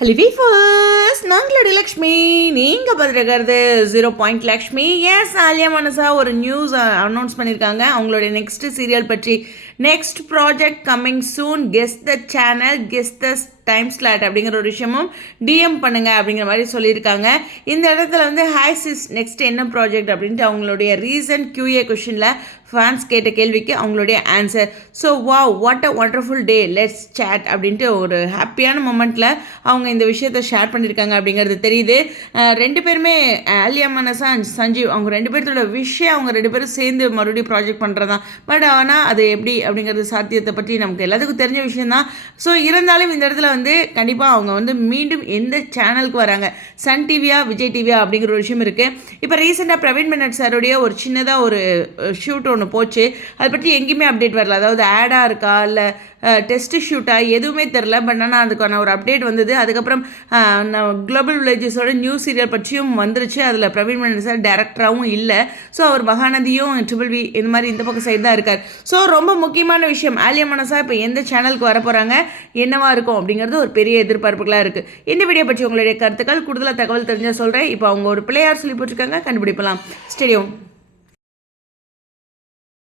Hello வீஃபர்ஸ், நாங்களோட Lakshmi. நீங்கள் பார்த்துருக்கிறது 0 Lakshmi. S, Alia மனசா ஒரு நியூஸ் அனௌன்ஸ் பண்ணியிருக்காங்க. அவங்களுடைய நெக்ஸ்ட் சீரியல் பற்றி. Next project coming soon, guess the channel, guess the time slot அப்படிங்கிற ஒரு விஷயமும் டிஎம் பண்ணுங்க அப்படிங்கிற மாதிரி சொல்லியிருக்காங்க. இந்த இடத்துல வந்து ஹாய் சிஸ், நெக்ஸ்ட் என்ன ப்ராஜெக்ட் அப்படின்ட்டு அவங்களுடைய ரீசன்ட் QA கொஷினில் ஃபேன்ஸ் கேட்ட கேள்விக்கு அவங்களுடைய answer. So wow, what a wonderful day, let's chat அப்படின்ட்டு ஒரு ஹாப்பியான மொமெண்ட்டில் அவங்க இந்த விஷயத்தை ஷேர் பண்ணியிருக்காங்க அப்படிங்கிறது தெரியுது. ரெண்டு பேருமே ஆலியா மனசா அண்ட் சஞ்சீவ், அவங்க ரெண்டு பேர்த்தோட விஷயம் அவங்க ரெண்டு பேரும் சேர்ந்து மறுபடியும் ப்ராஜெக்ட் பண்ணுறது தான். பட் ஆனால் அது எப்படி அப்படிங்கிறது சாத்தியத்தை பற்றி நமக்கு எல்லாத்துக்கும் தெரிஞ்ச விஷயந்தான். ஸோ இருந்தாலும் இந்த இடத்துல வந்து கண்டிப்பாக அவங்க வந்து மீண்டும் எந்த சேனலுக்கு வராங்க, சன் டிவியா விஜய் டிவியா அப்படிங்கிற ஒரு விஷயம் இருக்குது. இப்போ ரீசெண்டாக பிரவீன் மென்னட் சாருடைய ஒரு சின்னதாக ஒரு ஷூட் ஒன்று போச்சு. அதை பற்றி எங்கேயுமே அப்டேட் வரல. அதாவது ஆடாக இருக்கா இல்லை டெஸ்ட் ஷூட்டாக எதுவுமே தெரில. பட் ஆனால் அதுக்கான ஒரு அப்டேட் வந்தது. அதுக்கப்புறம் குளோபல் வில்லேஜஸோட நியூ சீரியல் பற்றியும் வந்துருச்சு. அதில் பிரவீன் மென்னட் சார் டேரக்டராகவும் இல்லை. ஸோ அவர் மகாநதியும் ட்ரிபிள் இந்த மாதிரி இந்த பக்கம் சைடு தான் இருக்கார். ஸோ ரொம்ப முக்கியமான விஷயம், ஆலியா மனசா இப்போ எந்த சேனலுக்கு வர போகிறாங்க, என்னவா இருக்கும் அப்படிங்கிறது ஒரு பெரிய எதிர்பார்ப்புகளாக இருக்குது. இந்த வீடியோ பற்றி உங்களுடைய கருத்துக்கள் கூடுதலாக தகவல் தெரிஞ்சால் சொல்கிறேன். இப்போ அவங்க ஒரு பிள்ளையார் சொல்லி போட்டிருக்காங்க, கண்டுபிடிப்பலாம். ஸ்டேடியம்.